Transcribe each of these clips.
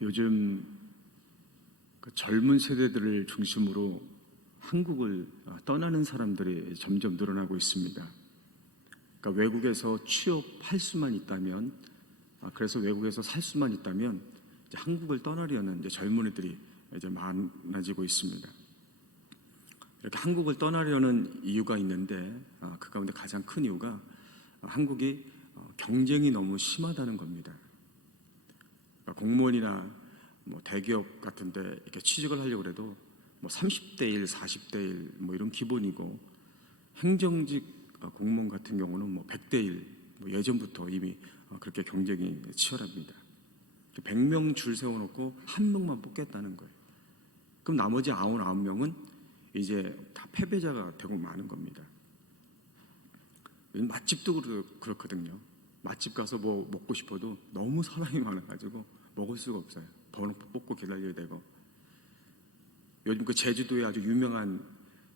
요즘 그 젊은 세대들을 중심으로 한국을 떠나는 사람들이 점점 늘어나고 있습니다. 그러니까 외국에서 취업할 수만 있다면, 그래서 외국에서 살 수만 있다면 이제 한국을 떠나려는 이제 젊은이들이 이제 많아지고 있습니다. 이렇게 한국을 떠나려는 이유가 있는데, 그 가운데 가장 큰 이유가 한국이 경쟁이 너무 심하다는 겁니다. 그러니까 공무원이나 뭐 대기업 같은데 이렇게 취직을 하려고 해도 뭐 30대 1, 40대 1 뭐 이런 기본이고, 행정직 공무원 같은 경우는 뭐 100대 1, 뭐 예전부터 이미 그렇게 경쟁이 치열합니다. 100명 줄 세워놓고 한 명만 뽑겠다는 거예요. 그럼 나머지 99명은 이제 다 패배자가 되고 마는 겁니다. 맛집도 그렇거든요. 맛집 가서 뭐 먹고 싶어도 너무 사람이 많아가지고 먹을 수가 없어요. 번호 뽑고 기다려야 되고. 요즘 그 제주도에 아주 유명한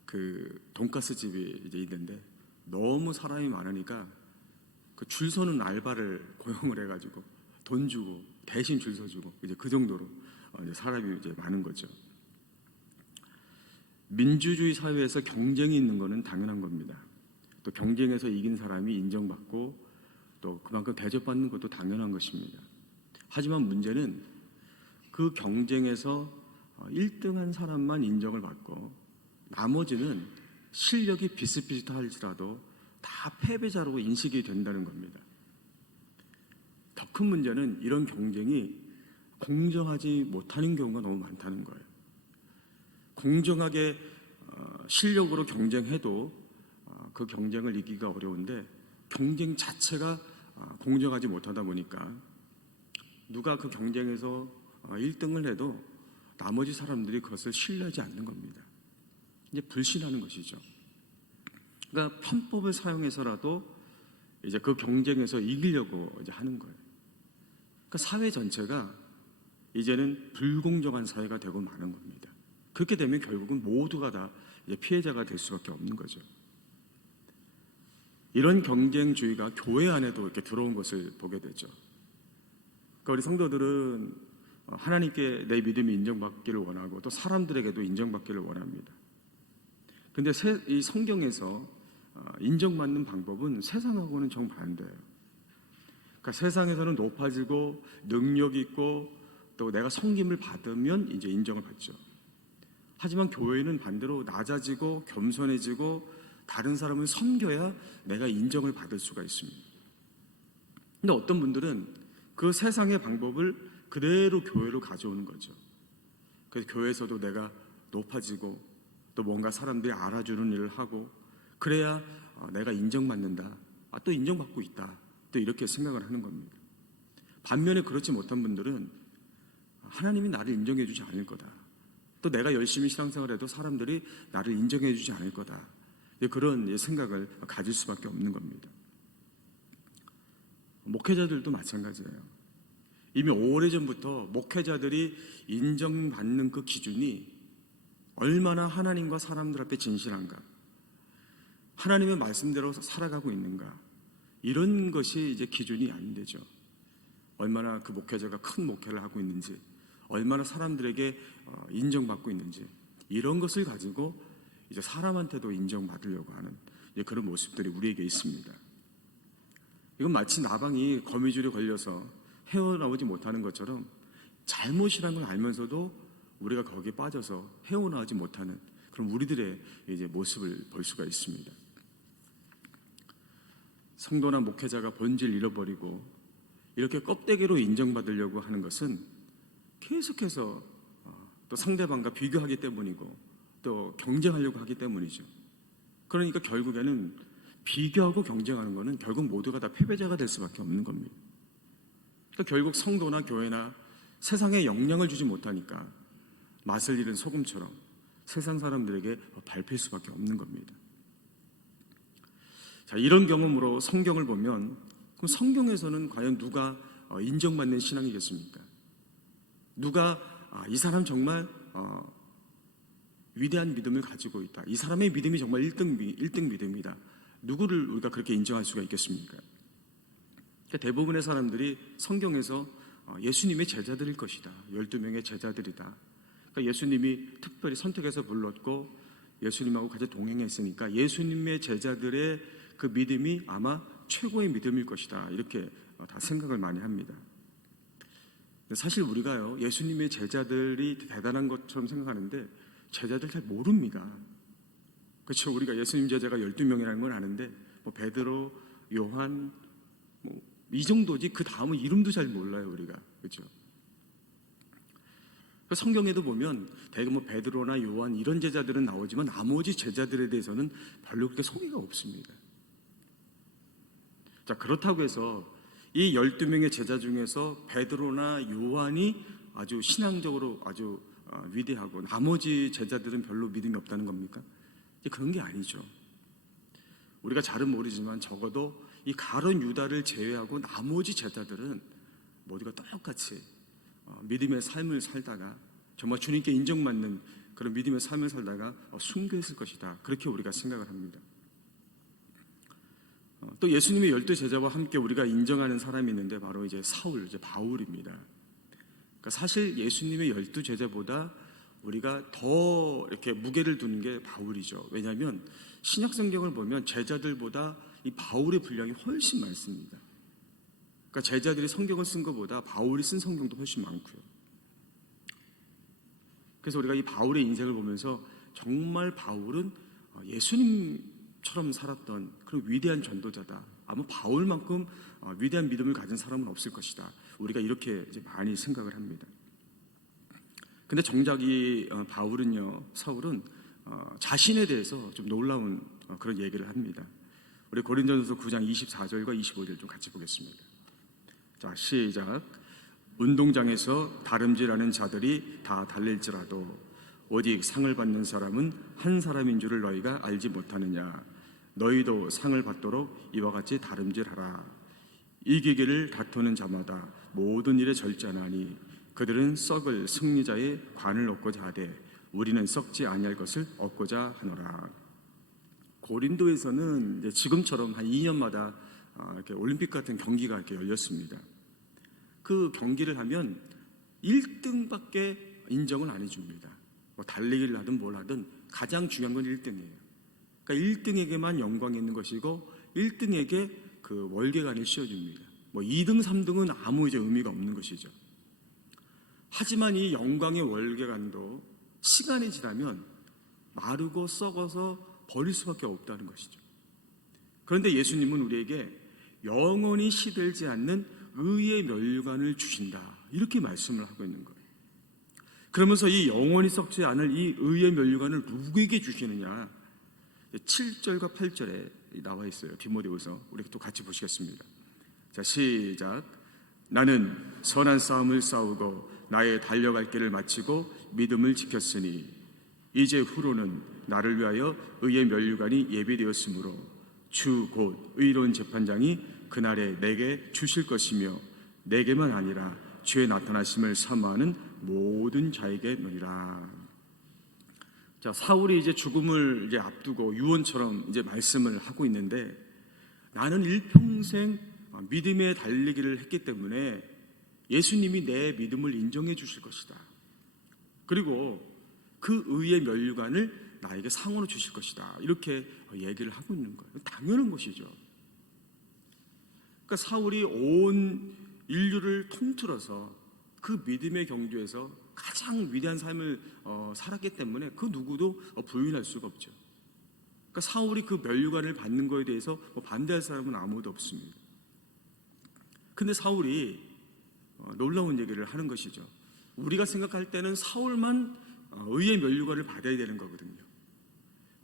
그 돈가스 집이 이제 있는데 너무 사람이 많으니까 그 줄 서는 알바를 고용을 해가지고 돈 주고 대신 줄 서주고 이제 그 정도로 이제 사람이 이제 많은 거죠. 민주주의 사회에서 경쟁이 있는 것은 당연한 겁니다. 또 경쟁에서 이긴 사람이 인정받고 또 그만큼 대접받는 것도 당연한 것입니다. 하지만 문제는 그 경쟁에서 1등한 사람만 인정을 받고 나머지는 실력이 비슷비슷할지라도 다 패배자로 인식이 된다는 겁니다. 더 큰 문제는 이런 경쟁이 공정하지 못하는 경우가 너무 많다는 거예요. 공정하게 실력으로 경쟁해도 그 경쟁을 이기기가 어려운데 경쟁 자체가 공정하지 못하다 보니까 누가 그 경쟁에서 1등을 해도 나머지 사람들이 그것을 신뢰하지 않는 겁니다. 이제 불신하는 것이죠. 그러니까 편법을 사용해서라도 이제 그 경쟁에서 이기려고 이제 하는 거예요. 그러니까 사회 전체가 이제는 불공정한 사회가 되고 마는 겁니다. 그렇게 되면 결국은 모두가 다 이제 피해자가 될 수밖에 없는 거죠. 이런 경쟁주의가 교회 안에도 이렇게 들어온 것을 보게 되죠. 그러니까 우리 성도들은 하나님께 내 믿음이 인정받기를 원하고 또 사람들에게도 인정받기를 원합니다. 근데 이 성경에서 인정받는 방법은 세상하고는 정반대예요. 그러니까 세상에서는 높아지고 능력 있고 또 내가 섬김을 받으면 이제 인정을 받죠. 하지만 교회는 반대로 낮아지고 겸손해지고 다른 사람을 섬겨야 내가 인정을 받을 수가 있습니다. 근데 어떤 분들은 그 세상의 방법을 그대로 교회로 가져오는 거죠. 그래서 교회에서도 내가 높아지고 또 뭔가 사람들이 알아주는 일을 하고 그래야 내가 인정받는다. 또 인정받고 있다. 또 이렇게 생각을 하는 겁니다. 반면에 그렇지 못한 분들은 하나님이 나를 인정해 주지 않을 거다. 또 내가 열심히 신앙생활을 해도 사람들이 나를 인정해 주지 않을 거다. 그런 생각을 가질 수밖에 없는 겁니다. 목회자들도 마찬가지예요. 이미 오래전부터 목회자들이 인정받는 그 기준이 얼마나 하나님과 사람들 앞에 진실한가, 하나님의 말씀대로 살아가고 있는가, 이런 것이 이제 기준이 안 되죠. 얼마나 그 목회자가 큰 목회를 하고 있는지, 얼마나 사람들에게 인정받고 있는지, 이런 것을 가지고 이제 사람한테도 인정받으려고 하는 그런 모습들이 우리에게 있습니다. 이건 마치 나방이 거미줄에 걸려서 헤어나오지 못하는 것처럼 잘못이라는 걸 알면서도 우리가 거기에 빠져서 헤어나오지 못하는 그런 우리들의 이제 모습을 볼 수가 있습니다. 성도나 목회자가 본질을 잃어버리고 이렇게 껍데기로 인정받으려고 하는 것은 계속해서 또 상대방과 비교하기 때문이고 또 경쟁하려고 하기 때문이죠. 그러니까 결국에는 비교하고 경쟁하는 것은 결국 모두가 다 패배자가 될 수밖에 없는 겁니다. 그러니까 결국 성도나 교회나 세상에 영향을 주지 못하니까 맛을 잃은 소금처럼 세상 사람들에게 밟힐 수밖에 없는 겁니다. 자, 이런 경험으로 성경을 보면 그럼 성경에서는 과연 누가 인정받는 신앙이겠습니까? 누가 이 사람 정말 위대한 믿음을 가지고 있다. 이 사람의 믿음이 정말 1등 믿음이다. 누구를 우리가 그렇게 인정할 수가 있겠습니까? 대부분의 사람들이 성경에서 예수님의 제자들일 것이다. 12명의 제자들이다. 그러니까 예수님이 특별히 선택해서 불렀고 예수님하고 같이 동행했으니까 예수님의 제자들의 그 믿음이 아마 최고의 믿음일 것이다. 이렇게 다 생각을 많이 합니다. 사실 우리가요, 예수님의 제자들이 대단한 것처럼 생각하는데 제자들 잘 모릅니다. 그렇죠? 우리가 예수님 제자가 12명이라는 건 아는데 뭐 베드로, 요한 이 정도지 그 다음은 이름도 잘 몰라요, 우리가. 그렇죠? 성경에도 보면 대개 뭐 베드로나 요한 이런 제자들은 나오지만 나머지 제자들에 대해서는 별로 그렇게 소개가 없습니다. 자, 그렇다고 해서 이 12명의 제자 중에서 베드로나 요한이 아주 신앙적으로 아주 위대하고 나머지 제자들은 별로 믿음이 없다는 겁니까? 그런 게 아니죠. 우리가 잘은 모르지만 적어도 이 가룟 유다를 제외하고 나머지 제자들은 모두가 똑같이 믿음의 삶을 살다가 정말 주님께 인정받는 그런 믿음의 삶을 살다가 순교했을 것이다. 그렇게 우리가 생각을 합니다. 또 예수님의 12제자와 함께 우리가 인정하는 사람이 있는데 바로 이제 사울, 이제 바울입니다. 그러니까 사실 예수님의 12제자보다 우리가 더 이렇게 무게를 두는 게 바울이죠. 왜냐하면 신약 성경을 보면 제자들보다 이 바울의 분량이 훨씬 많습니다. 그러니까 제자들이 성경을 쓴 것보다 바울이 쓴 성경도 훨씬 많고요. 그래서 우리가 이 바울의 인생을 보면서 정말 바울은 예수님처럼 살았던 그런 위대한 전도자다. 아마 바울만큼 위대한 믿음을 가진 사람은 없을 것이다. 우리가 이렇게 이제 많이 생각을 합니다. 근데 정작 이 사울은 자신에 대해서 좀 놀라운 그런 얘기를 합니다. 우리 고린도전서 9장 24절과 25절 좀 같이 보겠습니다. 자, 시작. 운동장에서 다름질하는 자들이 다 달릴지라도 오직 상을 받는 사람은 한 사람인 줄을 너희가 알지 못하느냐. 너희도 상을 받도록 이와 같이 다름질하라. 이기기를 다투는 자마다 모든 일에 절제하나니 그들은 썩을 승리자의 관을 얻고자 하되 우리는 썩지 아니할 것을 얻고자 하노라. 고린도에서는 이제 지금처럼 한 2년마다 이렇게 올림픽 같은 경기가 이렇게 열렸습니다. 그 경기를 하면 1등밖에 인정을 안 해줍니다. 뭐 달리기를 하든 뭘 하든 가장 중요한 건 1등이에요. 그러니까 1등에게만 영광이 있는 것이고 1등에게 그 월계관을 씌워줍니다. 뭐 2등, 3등은 아무 이제 의미가 없는 것이죠. 하지만 이 영광의 월계관도 시간이 지나면 마르고 썩어서 버릴 수밖에 없다는 것이죠. 그런데 예수님은 우리에게 영원히 시들지 않는 의의 멸관을 주신다. 이렇게 말씀을 하고 있는 거예요. 그러면서 이 영원히 썩지 않을 이 의의 멸관을 누구에게 주시느냐? 7절과 8절에 나와 있어요. 디모데후서. 우리 또 같이 보시겠습니다. 자, 시작. 나는 선한 싸움을 싸우고 나의 달려갈 길을 마치고 믿음을 지켰으니 이제 후로는 나를 위하여 의의 멸관이 예비되었으므로 주 곧 의로운 재판장이 그날에 내게 주실 것이며 내게만 아니라 주의 나타나심을 사모하는 모든 자에게 노리라. 자, 사울이 이제 죽음을 이제 앞두고 유언처럼 이제 말씀을 하고 있는데 나는 일평생 믿음의 달리기를 했기 때문에 예수님이 내 믿음을 인정해 주실 것이다. 그리고 그 의의 멸관을 나에게 상으로 주실 것이다. 이렇게 얘기를 하고 있는 거예요. 당연한 것이죠. 그러니까 사울이 온 인류를 통틀어서 그 믿음의 경주에서 가장 위대한 삶을 살았기 때문에 그 누구도 부인할 수가 없죠. 그러니까 사울이 그 멸관을 받는 것에 대해서 반대할 사람은 아무도 없습니다. 근데 사울이 놀라운 얘기를 하는 것이죠. 우리가 생각할 때는 사울만 의의 멸관을 받아야 되는 거거든요.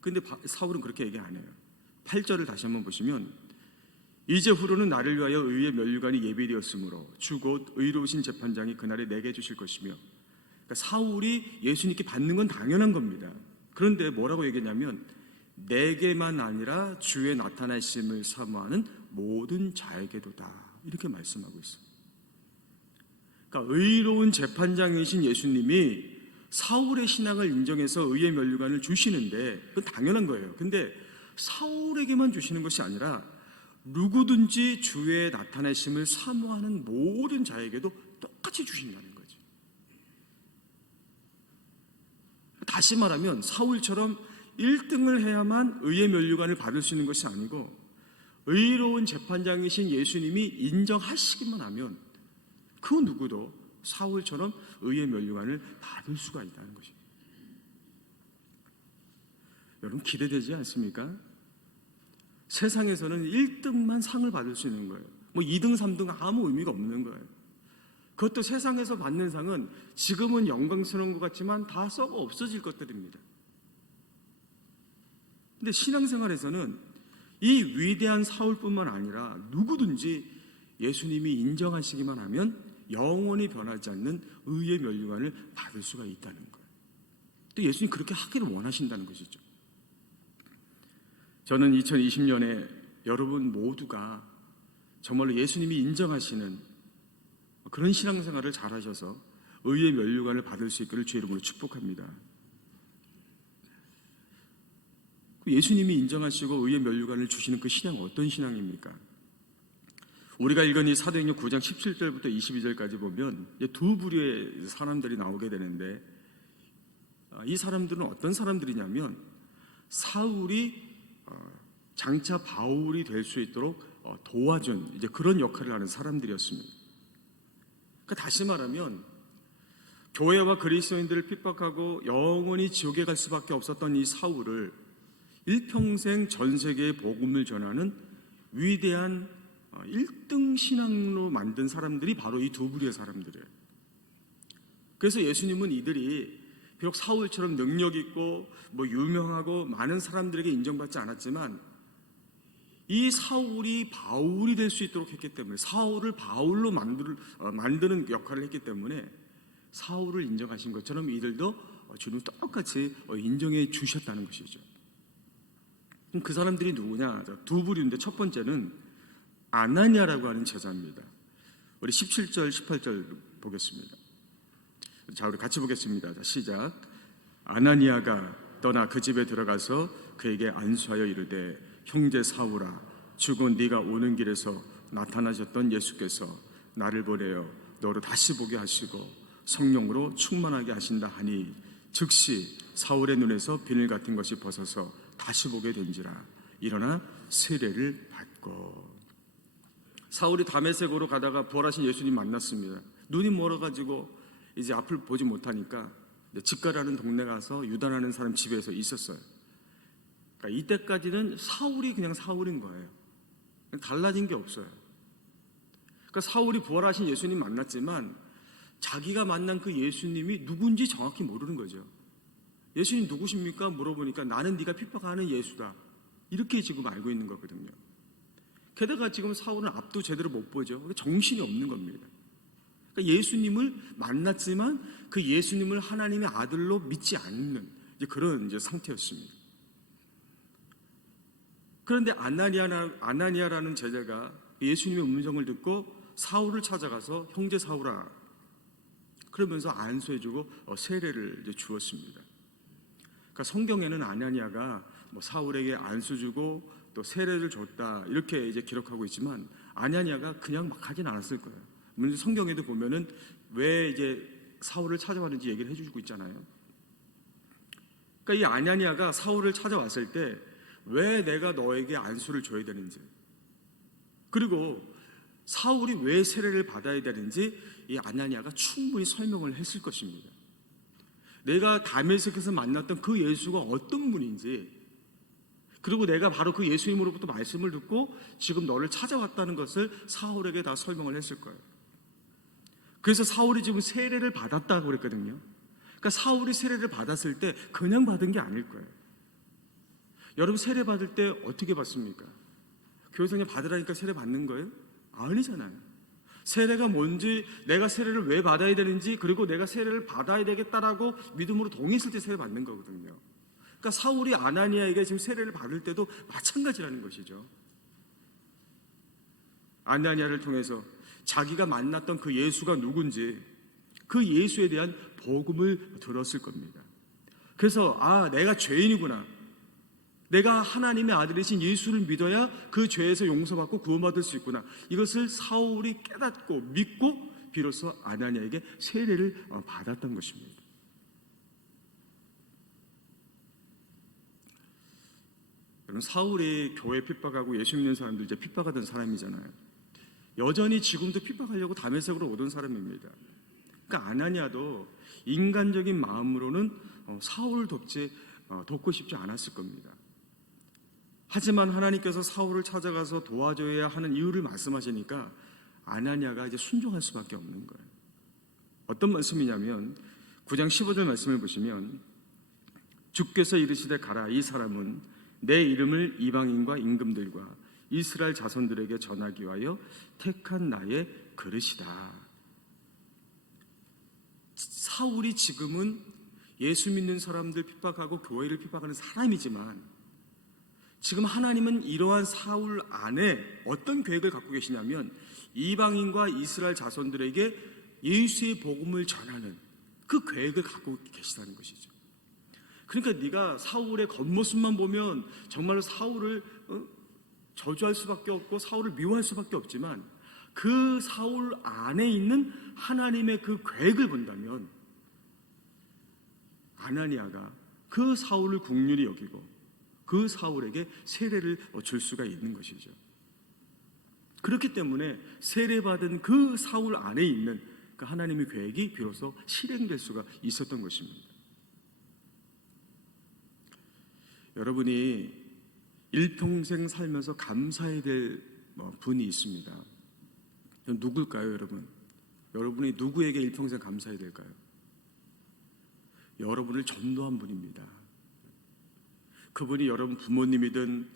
근데 사울은 그렇게 얘기 안 해요. 8절을 다시 한번 보시면 이제 후로는 나를 위하여 의의 멸관이 예비되었으므로 주 곧 의로우신 재판장이 그날에 내게 주실 것이며. 그러니까 사울이 예수님께 받는 건 당연한 겁니다. 그런데 뭐라고 얘기했냐면 내게만 아니라 주의 나타나심을 사모하는 모든 자에게도다. 이렇게 말씀하고 있어요. 그러니까 의로운 재판장이신 예수님이 사울의 신앙을 인정해서 의의 멸관을 주시는데 그건 당연한 거예요. 근데 사울에게만 주시는 것이 아니라 누구든지 주의 나타나심을 사모하는 모든 자에게도 똑같이 주신다는 거지. 다시 말하면 사울처럼 1등을 해야만 의의 면류관을 받을 수 있는 것이 아니고 의로운 재판장이신 예수님이 인정하시기만 하면 그 누구도 사울처럼 의의 면류관을 받을 수가 있다는 것입니다. 여러분 기대되지 않습니까? 세상에서는 1등만 상을 받을 수 있는 거예요. 뭐 2등, 3등 아무 의미가 없는 거예요. 그것도 세상에서 받는 상은 지금은 영광스러운 것 같지만 다 썩어 없어질 것들입니다. 근데 신앙생활에서는 이 위대한 사울뿐만 아니라 누구든지 예수님이 인정하시기만 하면 영원히 변하지 않는 의의 면류관을 받을 수가 있다는 거예요. 또 예수님 그렇게 하기를 원하신다는 것이죠. 저는 2020년에 여러분 모두가 정말로 예수님이 인정하시는 그런 신앙생활을 잘하셔서 의의 면류관을 받을 수 있기를 주의 이름으로 축복합니다. 예수님이 인정하시고 의의 면류관을 주시는 그 신앙은 어떤 신앙입니까? 우리가 읽은 이 사도행전 9장 17절부터 22절까지 보면 두 부류의 사람들이 나오게 되는데, 이 사람들은 어떤 사람들이냐면 사울이 장차 바울이 될 수 있도록 도와준 이제 그런 역할을 하는 사람들이었습니다. 그러니까 다시 말하면 교회와 그리스도인들을 핍박하고 영원히 지옥에 갈 수밖에 없었던 이 사울을 일평생 전 세계에 복음을 전하는 위대한 1등 신앙으로 만든 사람들이 바로 이 두 부류의 사람들이에요. 그래서 예수님은 이들이 비록 사울처럼 능력 있고 유명하고 많은 사람들에게 인정받지 않았지만 이 사울이 바울이 될 수 있도록 했기 때문에, 사울을 바울로 만드는 역할을 했기 때문에 사울을 인정하신 것처럼 이들도 주님 똑같이 인정해 주셨다는 것이죠. 그럼 그 사람들이 누구냐? 두 부류인데 첫 번째는 아나니아라고 하는 제자입니다. 우리 17절 18절 보겠습니다. 자, 우리 같이 보겠습니다. 자, 시작. 아나니아가 떠나 그 집에 들어가서 그에게 안수하여 이르되, 형제 사울아, 죽은 네가 오는 길에서 나타나셨던 예수께서 나를 보내어 너를 다시 보게 하시고 성령으로 충만하게 하신다 하니 즉시 사울의 눈에서 비늘 같은 것이 벗어서 다시 보게 된지라. 일어나 세례를 받고. 사울이 다메섹으로 가다가 부활하신 예수님 만났습니다. 눈이 멀어가지고 이제 앞을 보지 못하니까 집가라는 동네 가서 유다라는 사람 집에서 있었어요. 그러니까 이때까지는 사울이 그냥 사울인 거예요. 달라진 게 없어요. 그러니까 사울이 부활하신 예수님 만났지만 자기가 만난 그 예수님이 누군지 정확히 모르는 거죠. 예수님 누구십니까? 물어보니까 나는 네가 핍박하는 예수다, 이렇게 지금 알고 있는 거거든요. 게다가 지금 사울은 앞도 제대로 못 보죠. 정신이 없는 겁니다. 그러니까 예수님을 만났지만 그 예수님을 하나님의 아들로 믿지 않는 그런 상태였습니다. 그런데 아나니아라는 제자가 예수님의 음성을 듣고 사울을 찾아가서 형제 사울아 그러면서 안수해주고 세례를 주었습니다. 그러니까 성경에는 아나니아가 사울에게 안수 주고 또 세례를 줬다 이렇게 기록하고 있지만 아나니아가 그냥 막 하진 않았을 거예요. 물론 성경에도 보면은 왜 사울을 찾아왔는지 얘기를 해주고 있잖아요. 그러니까 이 아나니아가 사울을 찾아왔을 때 왜 내가 너에게 안수를 줘야 되는지, 그리고 사울이 왜 세례를 받아야 되는지 이 아나니아가 충분히 설명을 했을 것입니다. 내가 다메섹에서 만났던 그 예수가 어떤 분인지, 그리고 내가 바로 그 예수님으로부터 말씀을 듣고 지금 너를 찾아왔다는 것을 사울에게 다 설명을 했을 거예요. 그래서 사울이 지금 세례를 받았다고 그랬거든요. 그러니까 사울이 세례를 받았을 때 그냥 받은 게 아닐 거예요. 여러분 세례 받을 때 어떻게 받습니까? 교회에서 그냥 받으라니까 세례 받는 거예요? 아니잖아요. 세례가 뭔지, 내가 세례를 왜 받아야 되는지, 그리고 내가 세례를 받아야 되겠다라고 믿음으로 동의했을 때 세례 받는 거거든요. 그러니까 사울이 아나니아에게 지금 세례를 받을 때도 마찬가지라는 것이죠. 아나니아를 통해서 자기가 만났던 그 예수가 누군지, 그 예수에 대한 복음을 들었을 겁니다. 그래서 내가 죄인이구나, 내가 하나님의 아들이신 예수를 믿어야 그 죄에서 용서받고 구원받을 수 있구나, 이것을 사울이 깨닫고 믿고 비로소 아나니아에게 세례를 받았던 것입니다. 여러분, 사울이 교회 핍박하고 예수 믿는 사람들 이제 핍박하던 사람이잖아요. 여전히 지금도 핍박하려고 다메섹으로 오던 사람입니다. 그러니까 아나니아도 인간적인 마음으로는 사울을 돕고 싶지 않았을 겁니다. 하지만 하나님께서 사울을 찾아가서 도와줘야 하는 이유를 말씀하시니까 아나니아가 이제 순종할 수밖에 없는 거예요. 어떤 말씀이냐면 9장 15절 말씀을 보시면 주께서 이르시되 가라, 이 사람은 내 이름을 이방인과 임금들과 이스라엘 자손들에게 전하기 위하여 택한 나의 그릇이다. 사울이 지금은 예수 믿는 사람들 핍박하고 교회를 핍박하는 사람이지만 지금 하나님은 이러한 사울 안에 어떤 계획을 갖고 계시냐면 이방인과 이스라엘 자손들에게 예수의 복음을 전하는 그 계획을 갖고 계시다는 것이죠. 그러니까 네가 사울의 겉모습만 보면 정말로 사울을 저주할 수밖에 없고 사울을 미워할 수밖에 없지만 그 사울 안에 있는 하나님의 그 계획을 본다면 아나니아가 그 사울을 긍휼히 여기고 그 사울에게 세례를 줄 수가 있는 것이죠. 그렇기 때문에 세례받은 그 사울 안에 있는 그 하나님의 계획이 비로소 실행될 수가 있었던 것입니다. 여러분이 일평생 살면서 감사해야 될 분이 있습니다. 누굴까요, 여러분? 여러분이 누구에게 일평생 감사해야 될까요? 여러분을 전도한 분입니다. 그분이 여러분 부모님이든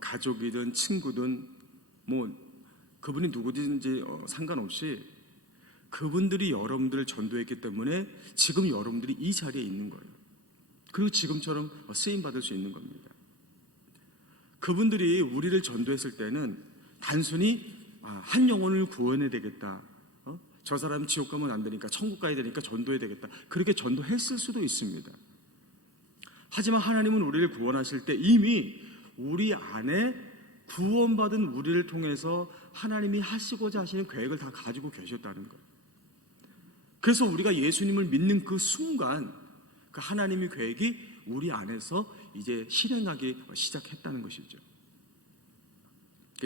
가족이든 친구든 그분이 누구든지 상관없이 그분들이 여러분들을 전도했기 때문에 지금 여러분들이 이 자리에 있는 거예요. 그리고 지금처럼 쓰임 받을 수 있는 겁니다. 그분들이 우리를 전도했을 때는 단순히 한 영혼을 구원해야 되겠다, 저 사람 지옥 가면 안 되니까 천국 가야 되니까 전도해야 되겠다, 그렇게 전도했을 수도 있습니다. 하지만 하나님은 우리를 구원하실 때 이미 우리 안에 구원받은 우리를 통해서 하나님이 하시고자 하시는 계획을 다 가지고 계셨다는 거예요. 그래서 우리가 예수님을 믿는 그 순간 그 하나님의 계획이 우리 안에서 이제 실행하기 시작했다는 것이죠.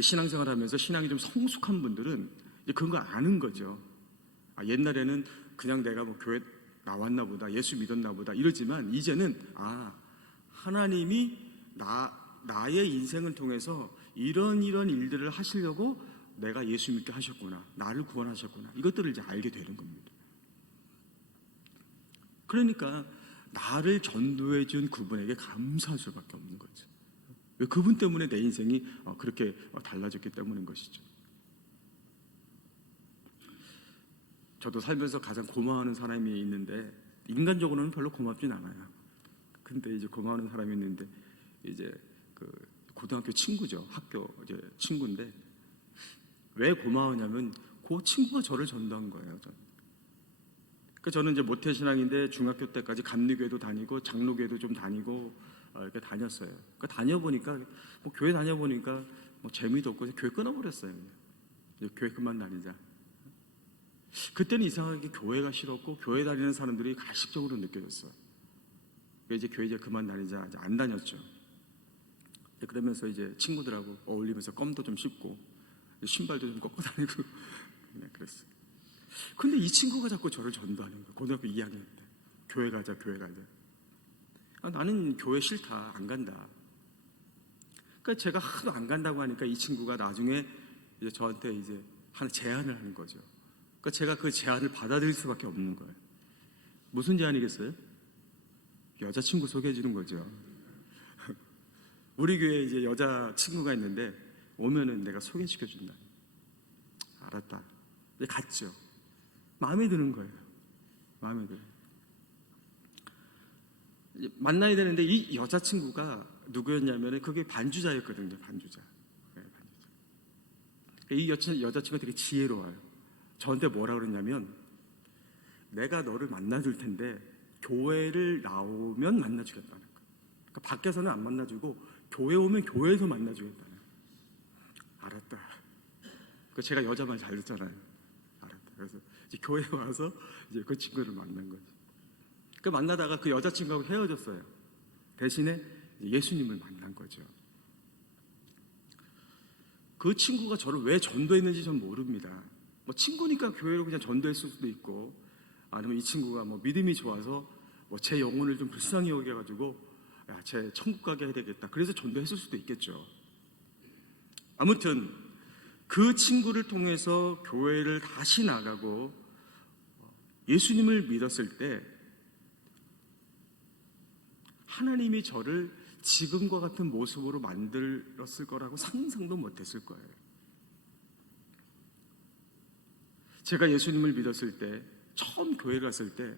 신앙생활하면서 신앙이 좀 성숙한 분들은 이제 그런 거 아는 거죠. 옛날에는 그냥 내가 교회 나왔나 보다, 예수 믿었나 보다 이러지만 이제는 하나님이 나의 인생을 통해서 이런 일들을 하시려고 내가 예수 믿게 하셨구나, 나를 구원하셨구나, 이것들을 이제 알게 되는 겁니다. 그러니까 나를 전도해 준 그분에게 감사할 수밖에 없는 거죠. 왜? 그분 때문에 내 인생이 그렇게 달라졌기 때문인 것이죠. 저도 살면서 가장 고마워하는 사람이 있는데 인간적으로는 별로 고맙진 않아요. 근데 이제 고마워하는 사람이 있는데 이제 그 고등학교 친구죠. 학교 이제 친구인데 왜 고마우냐면 그 친구가 저를 전도한 거예요. 저는 이제 모태신앙인데 중학교 때까지 감리교회도 다니고 장로교회도 좀 다니고 이렇게 다녔어요. 그러니까 다녀보니까 교회 다녀보니까 재미도 없고 교회 끊어버렸어요. 교회 그만 다니자. 그때는 이상하게 교회가 싫었고 교회 다니는 사람들이 가식적으로 느껴졌어요. 이제 교회 이제 그만 다니자, 이제 안 다녔죠. 그러면서 이제 친구들하고 어울리면서 껌도 좀 씹고 신발도 좀 꺾고 다니고 그냥 그랬어요. 근데 이 친구가 자꾸 저를 전도하는 거예요. 고등학교 2학년 때 교회 가자. 나는 교회 싫다, 안 간다. 그러니까 제가 하도 안 간다고 하니까 이 친구가 나중에 이제 저한테 이제 하나 제안을 하는 거죠. 그러니까 제가 그 제안을 받아들일 수밖에 없는 거예요. 무슨 제안이겠어요? 여자친구 소개해 주는 거죠. 우리 교회에 이제 여자친구가 있는데 오면은 내가 소개시켜 준다. 알았다. 이제 갔죠. 마음에 드는 거예요. 마음에 들어요. 만나야 되는데 이 여자친구가 누구였냐면 그게 반주자였거든요. 반주자. 네, 반주자. 이 여자친구가 되게 지혜로워요. 저한테 뭐라 그러냐면 내가 너를 만나줄 텐데 교회를 나오면 만나주겠다는 거예요. 그러니까 밖에서는 안 만나주고 교회 오면 교회에서 만나주겠다는 거예요. 알았다. 제가 여자 말 잘 듣잖아요. 알았다. 그래서 이제 교회에 와서 이제 그 친구를 만난 거죠. 그 만나다가 그 여자친구하고 헤어졌어요. 대신에 예수님을 만난 거죠. 그 친구가 저를 왜 전도했는지 전 모릅니다. 뭐 친구니까 교회로 그냥 전도했을 수도 있고, 아니면 이 친구가 뭐 믿음이 좋아서 뭐 제 영혼을 좀 불쌍히 여겨가지고 제 천국 가게 해야 되겠다, 그래서 전도했을 수도 있겠죠. 아무튼 그 친구를 통해서 교회를 다시 나가고 예수님을 믿었을 때 하나님이 저를 지금과 같은 모습으로 만들었을 거라고 상상도 못했을 거예요. 제가 예수님을 믿었을 때, 처음 교회를 갔을 때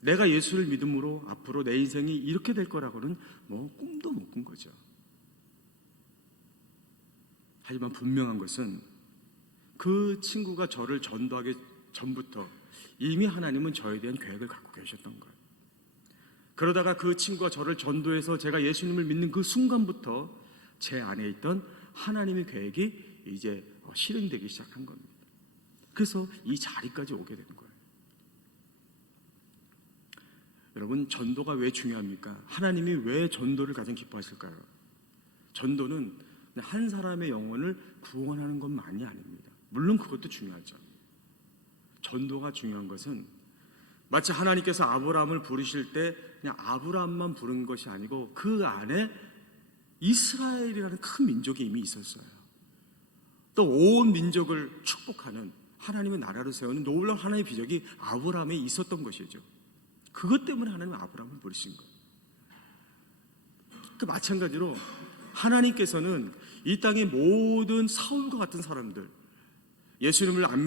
내가 예수를 믿음으로 앞으로 내 인생이 이렇게 될 거라고는 뭐 꿈도 못 꾼 거죠. 하지만 분명한 것은 그 친구가 저를 전도하기 전부터 이미 하나님은 저에 대한 계획을 갖고 계셨던 거예요. 그러다가 그 친구가 저를 전도해서 제가 예수님을 믿는 그 순간부터 제 안에 있던 하나님의 계획이 이제 실행되기 시작한 겁니다. 그래서 이 자리까지 오게 되는 거예요. 여러분, 전도가 왜 중요합니까? 하나님이 왜 전도를 가장 기뻐하실까요? 전도는 한 사람의 영혼을 구원하는 것만이 아닙니다. 물론 그것도 중요하죠. 전도가 중요한 것은 마치 하나님께서 아브라함을 부르실 때 그냥 아브라함만 부른 것이 아니고 그 안에 이스라엘이라는 큰 민족이 이미 있었어요. 또 온 민족을 축복하는 하나님의 나라를 세우는 놀라운 하나님의 비전이 아브라함에 있었던 것이죠. 그것 때문에 하나님은 아브라함을 부르신 거예요. 그 마찬가지로 하나님께서는 이 땅의 모든 사울과 같은 사람들, 예수님을 안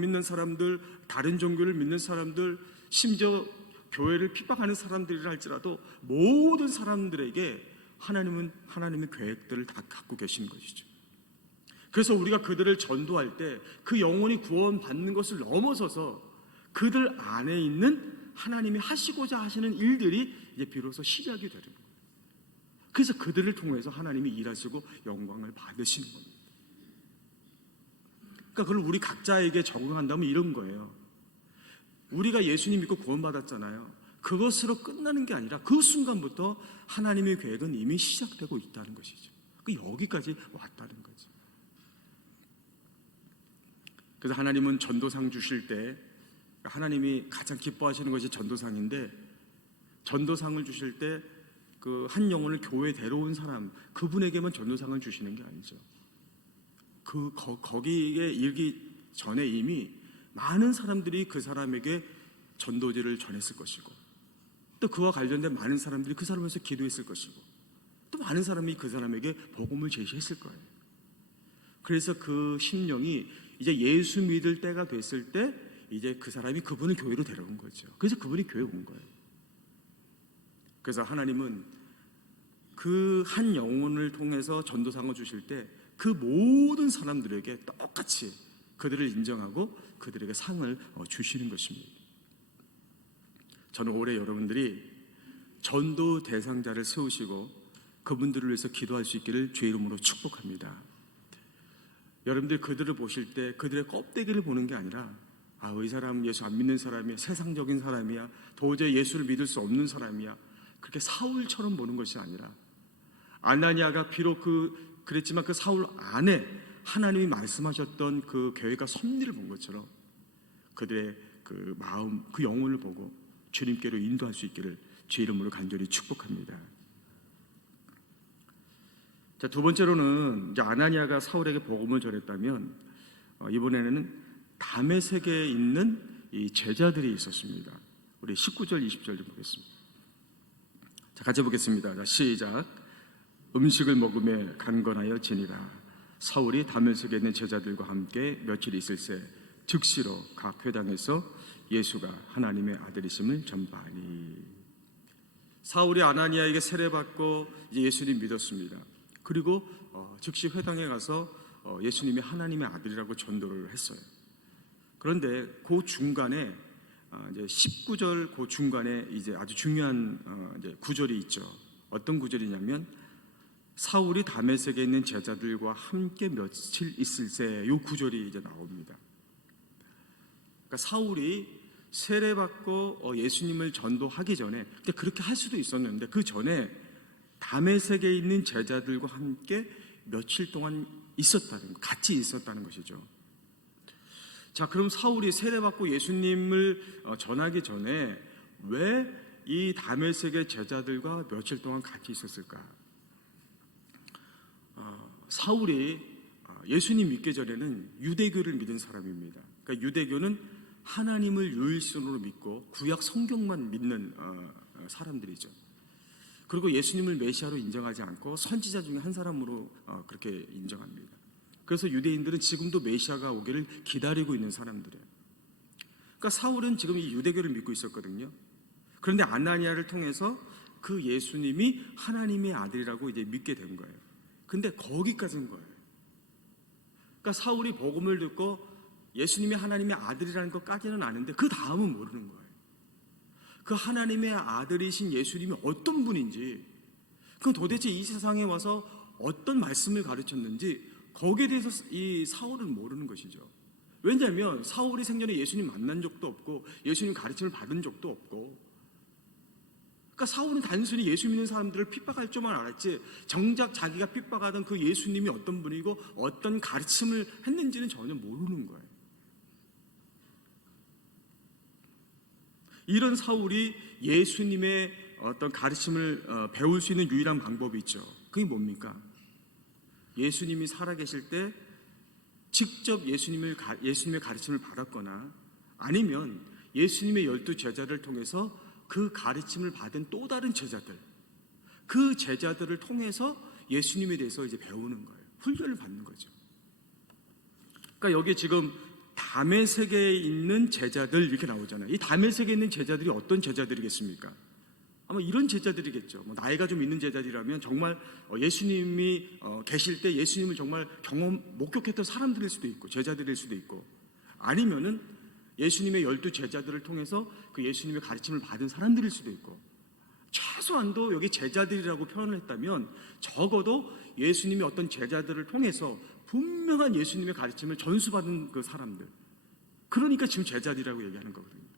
믿는 사람들, 다른 종교를 믿는 사람들, 심지어 교회를 핍박하는 사람들이라 할지라도 모든 사람들에게 하나님은 하나님의 계획들을 다 갖고 계시는 것이죠. 그래서 우리가 그들을 전도할 때 그 영혼이 구원받는 것을 넘어서서 그들 안에 있는 하나님이 하시고자 하시는 일들이 이제 비로소 시작이 되는 거예요. 그래서 그들을 통해서 하나님이 일하시고 영광을 받으시는 겁니다. 그러니까 그걸 우리 각자에게 적용한다면 이런 거예요. 우리가 예수님 믿고 구원받았잖아요. 그것으로 끝나는 게 아니라 그 순간부터 하나님의 계획은 이미 시작되고 있다는 것이죠. 여기까지 왔다는 거죠. 그래서 하나님은 전도상 주실 때 하나님이 가장 기뻐하시는 것이 전도상인데, 전도상을 주실 때 그 한 영혼을 교회에 데려온 사람, 그분에게만 전도상을 주시는 게 아니죠. 거기에 이르기 전에 이미 많은 사람들이 그 사람에게 전도지를 전했을 것이고, 또 그와 관련된 많은 사람들이 그 사람을 위해서 기도했을 것이고, 또 많은 사람이 그 사람에게 복음을 제시했을 거예요. 그래서 그 심령이 이제 예수 믿을 때가 됐을 때 이제 그 사람이 그분을 교회로 데려온 거죠. 그래서 그분이 교회에 온 거예요. 그래서 하나님은 그 한 영혼을 통해서 전도상을 주실 때 그 모든 사람들에게 똑같이 그들을 인정하고 그들에게 상을 주시는 것입니다. 저는 올해 여러분들이 전도 대상자를 세우시고 그분들을 위해서 기도할 수 있기를 주의 이름으로 축복합니다. 여러분들 그들을 보실 때 그들의 껍데기를 보는 게 아니라 이 사람 예수 안 믿는 사람이야, 세상적인 사람이야, 도저히 예수를 믿을 수 없는 사람이야, 그렇게 사울처럼 보는 것이 아니라, 아나니아가 비록 그랬지만 그 사울 안에 하나님이 말씀하셨던 그 계획과 섭리를 본 것처럼 그들의 그 마음, 그 영혼을 보고 주님께로 인도할 수 있기를 주의 이름으로 간절히 축복합니다. 자, 두 번째로는 이제 아나니아가 사울에게 복음을 전했다면, 이번에는 다메섹에 있는 이 제자들이 있었습니다. 우리 19절 20절 좀 보겠습니다. 자, 같이 보겠습니다. 자, 시작. 음식을 먹으며 간건하여 지니라. 사울이 다메섹에 있는 제자들과 함께 며칠 있을새 즉시로 각 회당에서 예수가 하나님의 아들이심을 전파하니. 사울이 아나니아에게 세례받고 이제 예수님 믿었습니다. 그리고 즉시 회당에 가서 예수님이 하나님의 아들이라고 전도를 했어요. 그런데 그 중간에 이제 19절 그 중간에 이제 아주 중요한 이제 구절이 있죠. 어떤 구절이냐면 사울이 다메섹에 있는 제자들과 함께 며칠 있을새, 이 구절이 이제 나옵니다. 그러니까 사울이 세례받고 예수님을 전도하기 전에, 근데 그렇게 할 수도 있었는데 그 전에 다메섹에 있는 제자들과 함께 며칠 동안 있었다는 것, 같이 있었다는 것이죠. 자, 그럼 사울이 세례받고 예수님을 전하기 전에 왜 이 다메섹의 제자들과 며칠 동안 같이 있었을까? 사울이 예수님 믿기 전에는 유대교를 믿은 사람입니다. 그러니까 유대교는 하나님을 유일신으로 믿고 구약 성경만 믿는 사람들이죠. 그리고 예수님을 메시아로 인정하지 않고 선지자 중에 한 사람으로 그렇게 인정합니다. 그래서 유대인들은 지금도 메시아가 오기를 기다리고 있는 사람들이에요. 그러니까 사울은 지금 이 유대교를 믿고 있었거든요. 그런데 아나니아를 통해서 그 예수님이 하나님의 아들이라고 이제 믿게 된 거예요. 근데 거기까지인 거예요. 그러니까 사울이 복음을 듣고 예수님이 하나님의 아들이라는 것까지는 아는데 그 다음은 모르는 거예요. 그 하나님의 아들이신 예수님이 어떤 분인지, 그 도대체 이 세상에 와서 어떤 말씀을 가르쳤는지 거기에 대해서 이 사울은 모르는 것이죠. 왜냐하면 사울이 생전에 예수님 만난 적도 없고 예수님 가르침을 받은 적도 없고, 그러니까 사울은 단순히 예수 믿는 사람들을 핍박할 줄만 알았지 정작 자기가 핍박하던 그 예수님이 어떤 분이고 어떤 가르침을 했는지는 전혀 모르는 거예요. 이런 사울이 예수님의 어떤 가르침을 배울 수 있는 유일한 방법이 있죠. 그게 뭡니까? 예수님이 살아계실 때 직접 예수님의 가르침을 받았거나 아니면 예수님의 12 제자를 통해서 그 가르침을 받은 또 다른 제자들, 그 제자들을 통해서 예수님에 대해서 이제 배우는 거예요. 훈련을 받는 거죠. 그러니까 여기 지금 다메섹에 있는 제자들 이렇게 나오잖아요. 이 다메섹에 있는 제자들이 어떤 제자들이겠습니까? 아마 이런 제자들이겠죠. 나이가 좀 있는 제자들이라면 정말 예수님이 계실 때 예수님을 정말 목격했던 사람들일 수도 있고 제자들일 수도 있고, 아니면은 예수님의 12 제자들을 통해서 그 예수님의 가르침을 받은 사람들일 수도 있고, 최소한도 여기 제자들이라고 표현을 했다면 적어도 예수님이 어떤 제자들을 통해서 분명한 예수님의 가르침을 전수받은 그 사람들, 그러니까 지금 제자들이라고 얘기하는 거거든요.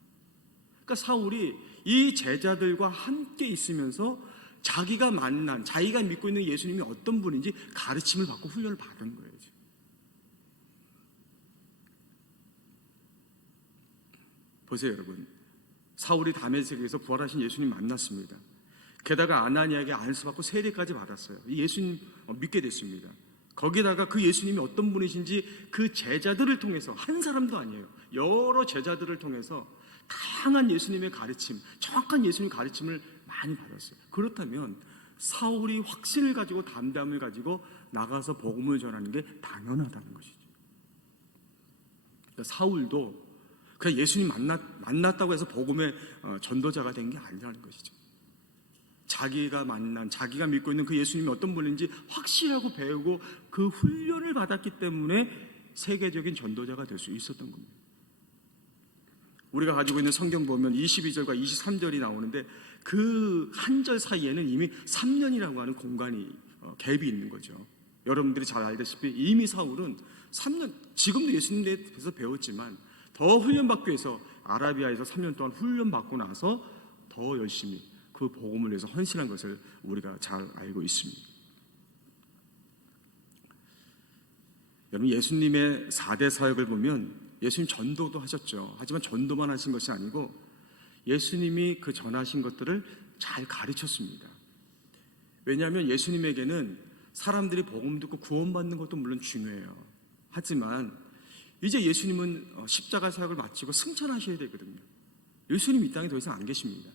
그러니까 사울이 이 제자들과 함께 있으면서 자기가 믿고 있는 예수님이 어떤 분인지 가르침을 받고 훈련을 받은 거예요. 보세요, 여러분. 사울이 다메섹에서 부활하신 예수님 만났습니다. 게다가 아나니아에게 안수받고 세례까지 받았어요. 예수님 믿게 됐습니다. 거기다가 그 예수님이 어떤 분이신지 그 제자들을 통해서, 한 사람도 아니에요, 여러 제자들을 통해서 다양한 예수님의 가르침, 정확한 예수님 가르침을 많이 받았어요. 그렇다면 사울이 확신을 가지고 담담을 가지고 나가서 복음을 전하는 게 당연하다는 것이죠. 그러니까 사울도 그냥 예수님 만났다고 해서 복음의 전도자가 된 게 아니라는 것이죠. 자기가 믿고 있는 그 예수님이 어떤 분인지 확실하고 배우고 그 훈련을 받았기 때문에 세계적인 전도자가 될 수 있었던 겁니다. 우리가 가지고 있는 성경 보면 22절과 23절이 나오는데 그 한 절 사이에는 이미 3년이라고 하는 공간이 갭이 있는 거죠. 여러분들이 잘 알다시피 이미 사울은 3년, 지금도 예수님에 대해서 배웠지만 더 훈련받기 위해서 아라비아에서 3년 동안 훈련받고 나서 더 열심히 그 복음을 위해서 헌신한 것을 우리가 잘 알고 있습니다. 여러분, 예수님의 4대 사역을 보면 예수님 전도도 하셨죠. 하지만 전도만 하신 것이 아니고 예수님이 그 전하신 것들을 잘 가르쳤습니다. 왜냐하면 예수님에게는 사람들이 복음 듣고 구원받는 것도 물론 중요해요. 하지만 이제 예수님은 십자가 사역을 마치고 승천하셔야 되거든요. 예수님이 이 땅에 더 이상 안 계십니다.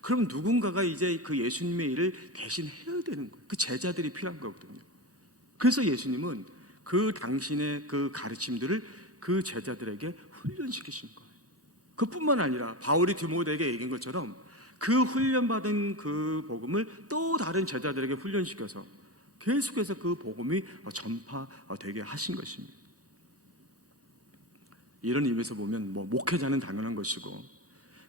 그럼 누군가가 이제 그 예수님의 일을 대신 해야 되는 거예요. 그 제자들이 필요한 거거든요. 그래서 예수님은 그 당신의 그 가르침들을 그 제자들에게 훈련시키신 거예요. 그뿐만 아니라 바울이 디모데에게 얘기한 것처럼 그 훈련받은 그 복음을 또 다른 제자들에게 훈련시켜서 계속해서 그 복음이 전파되게 하신 것입니다. 이런 의미에서 보면 목회자는 당연한 것이고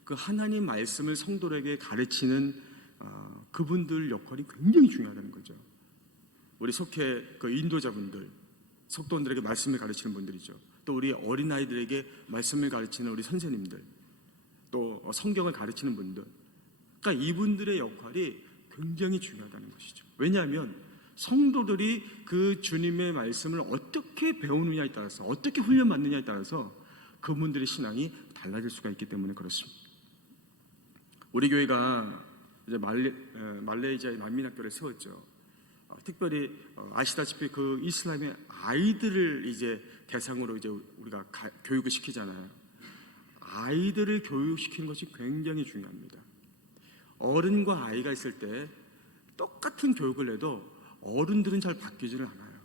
그 하나님 말씀을 성도들에게 가르치는 그분들 역할이 굉장히 중요하다는 거죠. 우리 속해 그 인도자분들, 속도원들에게 말씀을 가르치는 분들이죠. 또 우리 어린아이들에게 말씀을 가르치는 우리 선생님들, 또 성경을 가르치는 분들, 그러니까 이분들의 역할이 굉장히 중요하다는 것이죠. 왜냐하면 성도들이 그 주님의 말씀을 어떻게 배우느냐에 따라서, 어떻게 훈련받느냐에 따라서 그분들의 신앙이 달라질 수가 있기 때문에 그렇습니다. 우리 교회가 이제 말레이시아의 난민학교를 세웠죠. 특별히 아시다시피 그 이슬람의 아이들을 이제 대상으로 이제 우리가 교육을 시키잖아요. 아이들을 교육시키는 것이 굉장히 중요합니다. 어른과 아이가 있을 때 똑같은 교육을 해도 어른들은 잘 바뀌지를 않아요.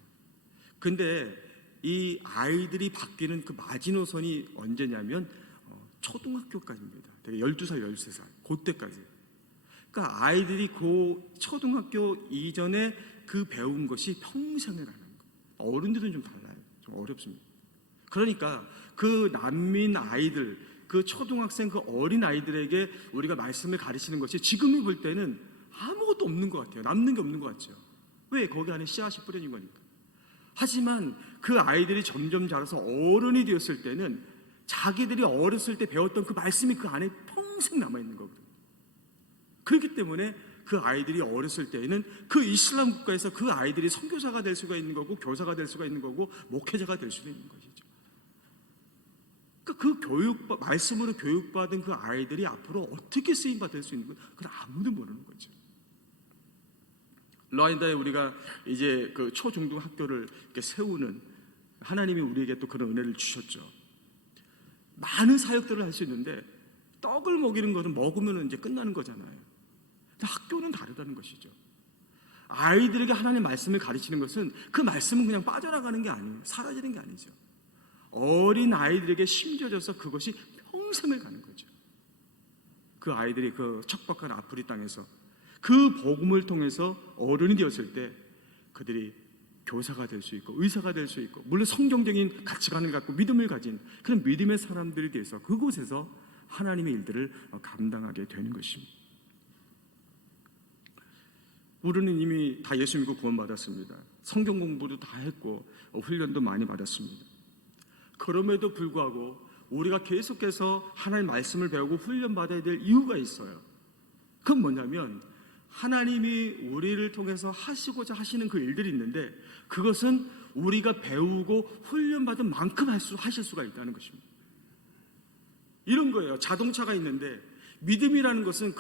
근데 이 아이들이 바뀌는 그 마지노선이 언제냐면 초등학교까지입니다. 되게 12살, 13살 그때까지. 그러니까 아이들이 그 초등학교 이전에 그 배운 것이 평생을 가는 거예요. 어른들은 좀 달라요. 좀 어렵습니다. 그러니까 그 난민 아이들, 그 초등학생, 그 어린 아이들에게 우리가 말씀을 가르치는 것이 지금이 볼 때는 아무것도 없는 것 같아요. 남는 게 없는 것 같죠. 왜? 거기 안에 씨앗이 뿌려진 거니까. 하지만 그 아이들이 점점 자라서 어른이 되었을 때는 자기들이 어렸을 때 배웠던 그 말씀이 그 안에 평생 남아있는 거거든요. 그렇기 때문에 그 아이들이 어렸을 때에는 그 이슬람 국가에서 그 아이들이 선교사가 될 수가 있는 거고, 교사가 될 수가 있는 거고, 목회자가 될 수도 있는 것이죠. 그러니까 그 말씀으로 교육받은 그 아이들이 앞으로 어떻게 쓰임받을 수 있는 건 그건 아무도 모르는 거죠. 르완다에 우리가 이제 그 초중등 학교를 이렇게 세우는, 하나님이 우리에게 또 그런 은혜를 주셨죠. 많은 사역들을 할 수 있는데 떡을 먹이는 것은 먹으면 이제 끝나는 거잖아요. 근데 학교는 다르다는 것이죠. 아이들에게 하나님의 말씀을 가르치는 것은 그 말씀은 그냥 빠져나가는 게 아니에요. 사라지는 게 아니죠. 어린 아이들에게 심겨져서 그것이 평생을 가는 거죠. 그 아이들이 그 척박한 아프리 땅에서 그 복음을 통해서 어른이 되었을 때 그들이 교사가 될 수 있고 의사가 될 수 있고, 물론 성경적인 가치관을 갖고 믿음을 가진 그런 믿음의 사람들이 돼서 그곳에서 하나님의 일들을 감당하게 되는 것입니다. 우리는 이미 다 예수 믿고 구원받았습니다. 성경 공부도 다 했고 훈련도 많이 받았습니다. 그럼에도 불구하고 우리가 계속해서 하나님의 말씀을 배우고 훈련받아야 될 이유가 있어요. 그건 뭐냐면 하나님이 우리를 통해서 하시고자 하시는 그 일들이 있는데 그것은 우리가 배우고 훈련받은 만큼 하실 수가 있다는 것입니다. 이런 거예요. 자동차가 있는데 믿음이라는 것은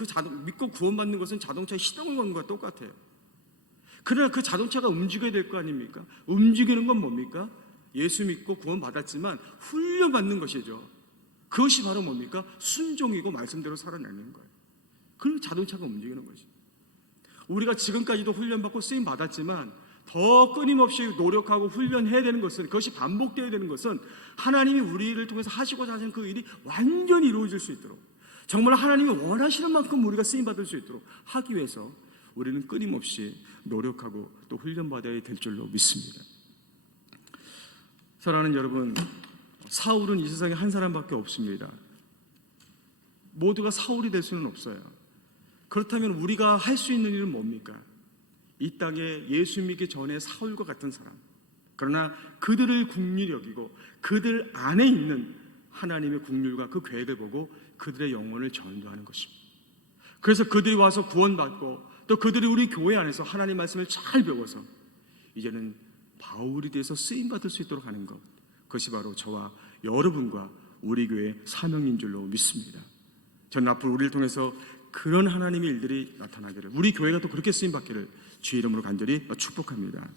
믿고 구원받는 것은 자동차에 시동을 거는 것과 똑같아요. 그러나 그 자동차가 움직여야 될 거 아닙니까? 움직이는 건 뭡니까? 예수 믿고 구원받았지만 훈련받는 것이죠. 그것이 바로 뭡니까? 순종이고 말씀대로 살아내는 거예요. 그리고 자동차가 움직이는 거죠. 우리가 지금까지도 훈련받고 쓰임 받았지만 더 끊임없이 노력하고 훈련해야 되는 것은, 그것이 반복되어야 되는 것은 하나님이 우리를 통해서 하시고자 하시는 그 일이 완전히 이루어질 수 있도록, 정말 하나님이 원하시는 만큼 우리가 쓰임 받을 수 있도록 하기 위해서 우리는 끊임없이 노력하고 또 훈련받아야 될 줄로 믿습니다. 사랑하는 여러분, 사울은 이 세상에 한 사람밖에 없습니다. 모두가 사울이 될 수는 없어요. 그렇다면 우리가 할 수 있는 일은 뭡니까? 이 땅에 예수 믿기 전에 사울과 같은 사람, 그러나 그들을 긍휼히 여기고 그들 안에 있는 하나님의 긍휼과 그 계획을 보고 그들의 영혼을 전도하는 것입니다. 그래서 그들이 와서 구원받고 또 그들이 우리 교회 안에서 하나님 말씀을 잘 배워서 이제는 바울이 돼서 쓰임받을 수 있도록 하는 것, 그것이 바로 저와 여러분과 우리 교회의 사명인 줄로 믿습니다. 저는 앞으로 우리를 통해서 그런 하나님의 일들이 나타나기를, 우리 교회가 또 그렇게 쓰임받기를 주의 이름으로 간절히 축복합니다.